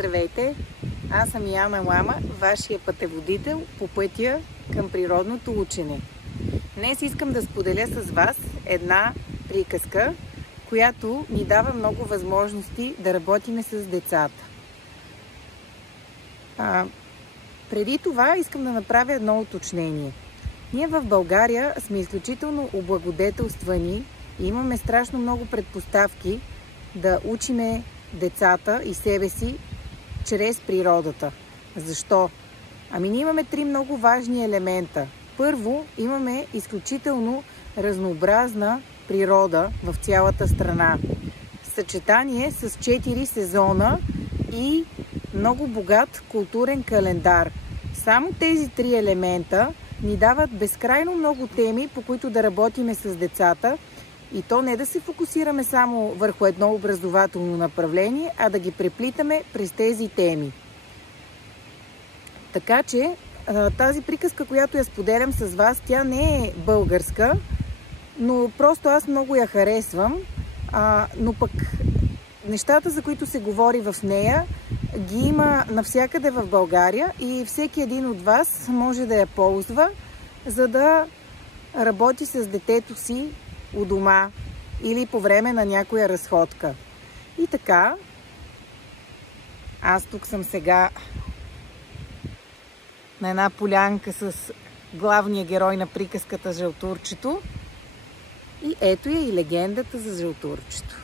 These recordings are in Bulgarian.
Здравейте! Аз съм Яна Лама, вашия пътеводител по пътя към природното учене. Днес искам да споделя с вас една приказка, която ни дава много възможности да работим с децата. Преди това искам да направя едно уточнение. Ние в България сме изключително облагодетелствани и имаме страшно много предпоставки да учиме децата и себе си чрез природата. Защо? Ние имаме три много важни елемента. Първо, имаме изключително разнообразна природа в цялата страна. Съчетание с 4 сезона и много богат културен календар. Само тези три елемента ни дават безкрайно много теми, по които да работиме с децата, и то не да се фокусираме само върху едно образователно направление, а да ги преплитаме през тези теми. Така че тази приказка, която я споделям с вас, тя не е българска, но просто аз много я харесвам, но пък нещата, за които се говори в нея, ги има навсякъде в България и всеки един от вас може да я ползва, за да работи с детето си у дома или по време на някоя разходка. И така, аз тук съм сега на една полянка с главния герой на приказката Жълтурчето. И ето я и легендата за Жълтурчето.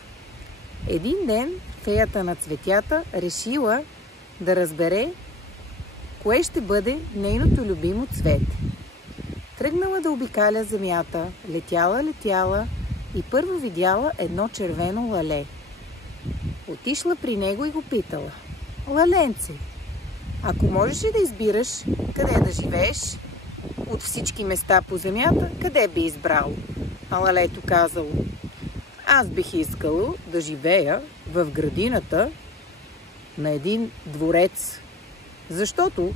Един ден феята на цветята решила да разбере кое ще бъде нейното любимо цвете. Тръгнала да обикаля земята, летяла и първо видяла едно червено лале. Отишла при него и го питала: „Лаленце, ако можеш ли да избираш къде да живееш от всички места по земята, къде би избрал?“ А лалето казало: „Аз бих искало да живея в градината на един дворец, защото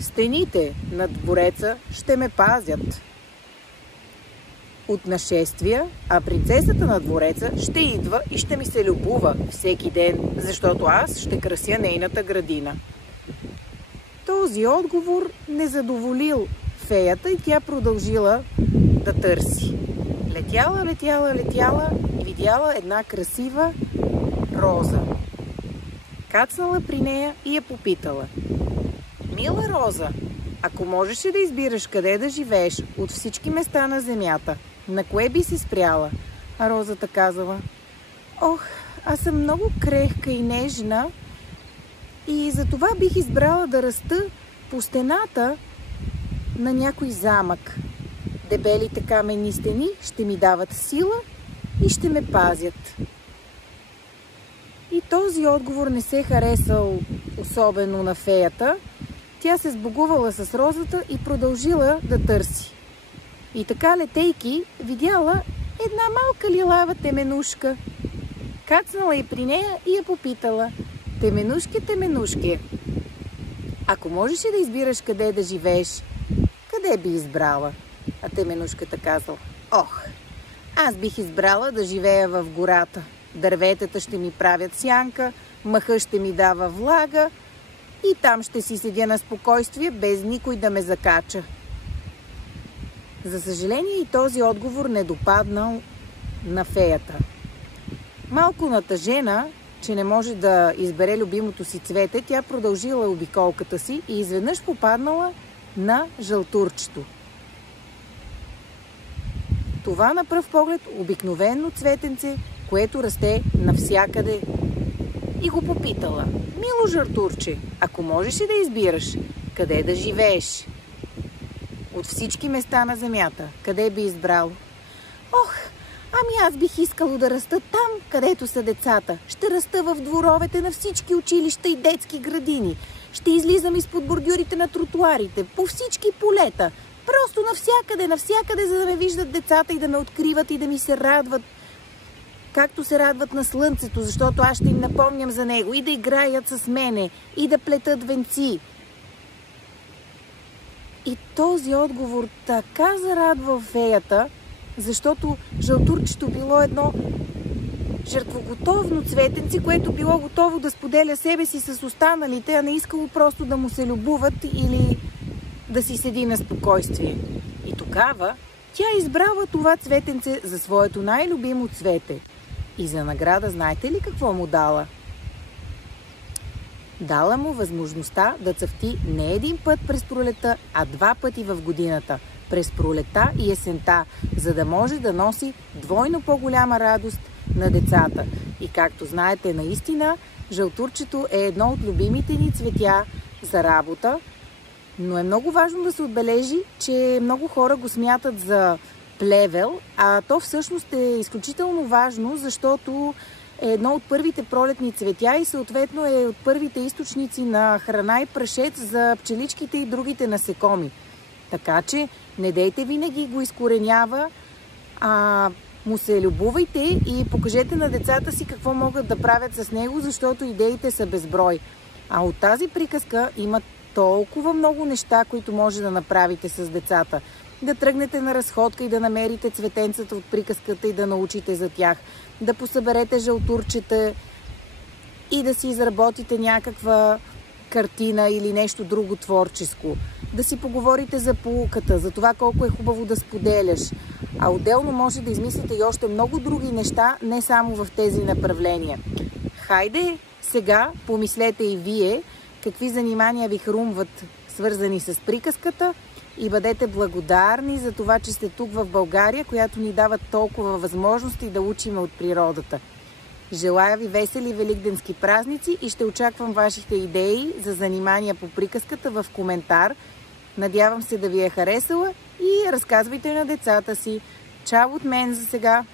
стените на двореца ще ме пазят от нашествия, а принцесата на двореца ще идва и ще ми се любува всеки ден, защото аз ще крася нейната градина.“ Този отговор не задоволил феята и тя продължила да търси. Летяла и видяла една красива роза. Кацнала при нея и я попитала: „Мила роза, ако можеш ли да избираш къде да живееш от всички места на земята, на кое би се спряла?“ А розата казала: „Ох, аз съм много крехка и нежна и за това бих избрала да раста по стената на някой замък. Дебелите каменни стени ще ми дават сила и ще ме пазят.“ И този отговор не се харесал особено на феята. Тя се сбогувала с розата и продължила да търси. И така, летейки, видяла една малка лилава теменушка. Кацнала и при нея и я попитала: „Теменушке, ако можеш ли да избираш къде да живееш, къде би избрала?“ А теменушката казала: „Ох, аз бих избрала да живея в гората. Дърветата ще ми правят сянка, мъхът ще ми дава влага и там ще си седя на спокойствие, без никой да ме закача.“ За съжаление, и този отговор не допаднал на феята. Малко натъжена, че не може да избере любимото си цвете, тя продължила обиколката си и изведнъж попаднала на жълтурчето. Това на пръв поглед обикновено цветенце, което расте навсякъде. И го попитала: „Мило жълтурче, ако можеш ли да избираш къде да живееш от всички места на земята, къде би избрал?“ „Ох, аз бих искало да раста там, където са децата. Ще раста в дворовете на всички училища и детски градини. Ще излизам изпод бордюрите на тротуарите, по всички полета. Просто навсякъде, за да ме виждат децата и да ме откриват и да ми се радват, както се радват на слънцето, защото аз ще им напомням за него, и да играят с мене, и да плетат венци.“ И този отговор така зарадва феята, защото жълтурчето било едно жертвоготовно цветенце, което било готово да споделя себе си с останалите, а не искало просто да му се любуват или да си седи на спокойствие. И тогава тя избрала това цветенце за своето най-любимо цвете. И за награда знаете ли какво му дала? Дала му възможността да цъфти не един път през пролета, а 2 пъти в годината. През пролета и есента, за да може да носи двойно по-голяма радост на децата. И както знаете, наистина, жълтурчето е едно от любимите ни цветя за работа, но е много важно да се отбележи, че много хора го смятат за плевел, а то всъщност е изключително важно, защото е едно от първите пролетни цветя и съответно е от първите източници на храна и прашец за пчеличките и другите насекоми. Така че не дейте винаги го изкоренява, а му се любовайте и покажете на децата си какво могат да правят с него, защото идеите са безброй. А от тази приказка има толкова много неща, които може да направите с децата. Да тръгнете на разходка и да намерите цветенцата от приказката и да научите за тях. Да посъберете жълтурчета и да си изработите някаква картина или нещо друго творческо. Да си поговорите за поуката, за това колко е хубаво да споделяш. А отделно може да измислите и още много други неща, не само в тези направления. Хайде, сега помислете и вие какви занимания ви хрумват, свързани с приказката, и бъдете благодарни за това, че сте тук в България, която ни дава толкова възможности да учим от природата. Желая ви весели великденски празници и ще очаквам вашите идеи за занимания по приказката в коментар. Надявам се да ви е харесала и разказвайте на децата си. Чао от мен за сега!